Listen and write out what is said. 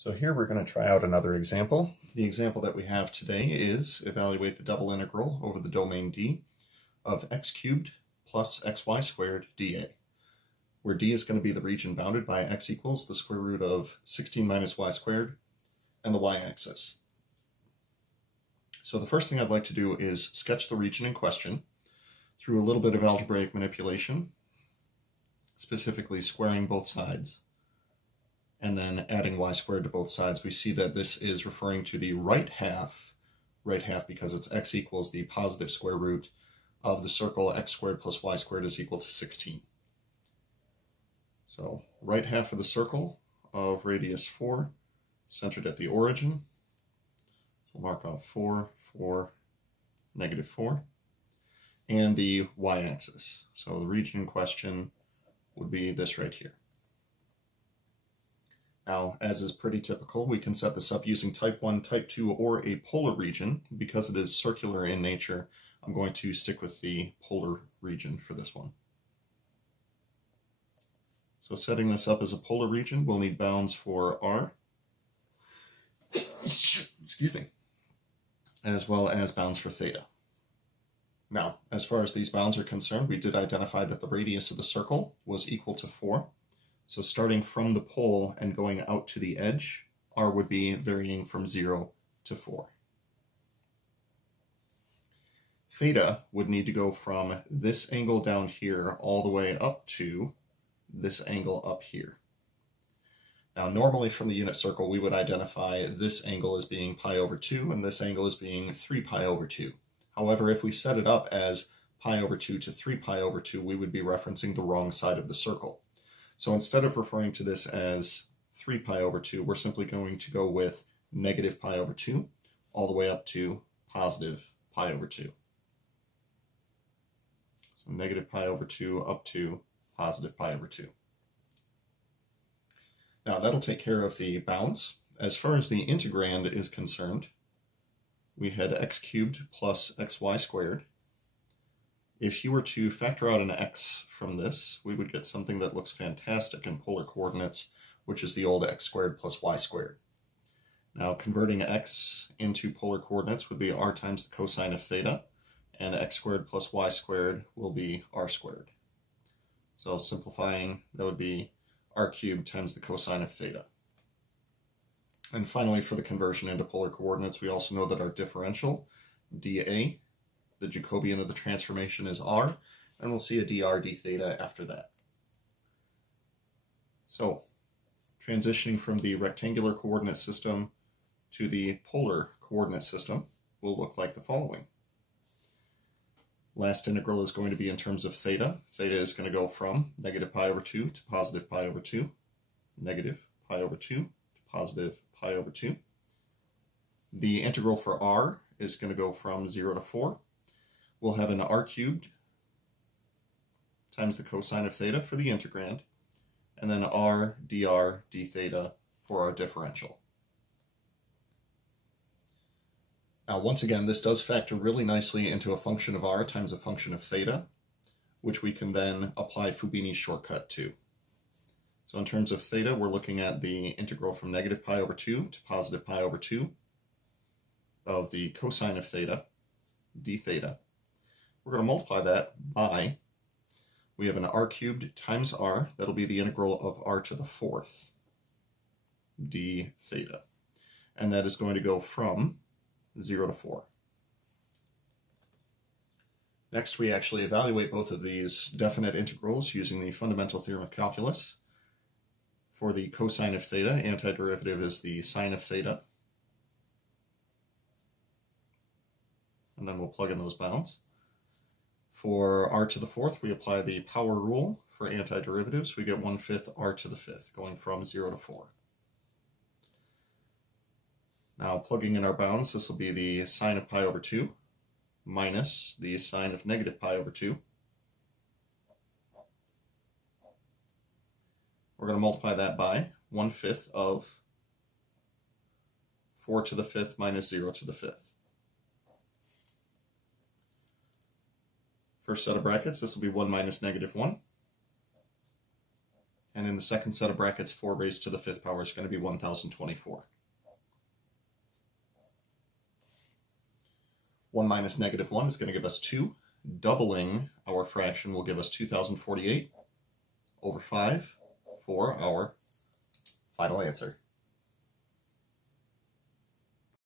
So here we're going to try out another example. The example that we have today is evaluate the double integral over the domain D of x cubed plus xy squared dA, where D is going to be the region bounded by x equals the square root of 16 minus y squared and the y-axis. So the first thing I'd like to do is sketch the region in question through a little bit of algebraic manipulation, specifically squaring both sides, and then adding y squared to both sides. We see that this is referring to the right half because it's x equals the positive square root of the circle x squared plus y squared is equal to 16. So right half of the circle of radius 4, centered at the origin. So we'll mark off 4, 4, negative 4, and the y-axis. So the region in question would be this right here. Now, as is pretty typical, we can set this up using type 1, type 2, or a polar region. Because it is circular in nature, I'm going to stick with the polar region for this one. So setting this up as a polar region, we'll need bounds for r, excuse me, as well as bounds for theta. Now, as far as these bounds are concerned, we did identify that the radius of the circle was equal to 4. So starting from the pole and going out to the edge, r would be varying from 0 to 4. Theta would need to go from this angle down here all the way up to this angle up here. Now normally from the unit circle we would identify this angle as being pi over 2 and this angle as being 3 pi over 2. However, if we set it up as pi over 2 to 3 pi over 2, we would be referencing the wrong side of the circle. So instead of referring to this as 3 pi over 2, we're simply going to go with negative pi over 2 all the way up to positive pi over 2. So negative pi over 2 up to positive pi over 2. Now that'll take care of the bounds. As far as the integrand is concerned, we had x cubed plus xy squared. If you were to factor out an x from this, we would get something that looks fantastic in polar coordinates, which is the old x squared plus y squared. Now converting x into polar coordinates would be r times the cosine of theta, and x squared plus y squared will be r squared. So simplifying, that would be r cubed times the cosine of theta. And finally, for the conversion into polar coordinates, we also know that our differential, dA, the Jacobian of the transformation, is r, and we'll see a dr d theta after that. So, transitioning from the rectangular coordinate system to the polar coordinate system will look like the following. Last integral is going to be in terms of theta. Theta is going to go from negative pi over 2 to positive pi over 2, negative pi over 2 to positive pi over 2. The integral for r is going to go from 0 to 4. We'll have an r cubed times the cosine of theta for the integrand, and then r dr d theta for our differential. Now once again, this does factor really nicely into a function of r times a function of theta, which we can then apply Fubini's shortcut to. So in terms of theta, we're looking at the integral from negative pi over 2 to positive pi over 2 of the cosine of theta, d theta. We're going to multiply that by, we have an r cubed times r, that'll be the integral of r to the 4th, d theta. And that is going to go from 0 to 4. Next, we actually evaluate both of these definite integrals using the fundamental theorem of calculus. For the cosine of theta, antiderivative is the sine of theta. And then we'll plug in those bounds. For r to the 4th, we apply the power rule for antiderivatives. We get 1/5 r to the 5th, going from 0 to 4. Now plugging in our bounds, this will be the sine of pi over 2 minus the sine of negative pi over 2. We're going to multiply that by 1/5 of 4 to the 5th minus 0 to the 5th. First set of brackets, this will be 1 minus negative 1. And in the second set of brackets, 4 raised to the 5th power is going to be 1024. 1 minus negative 1 is going to give us 2. Doubling our fraction will give us 2048 over 5 for our final answer.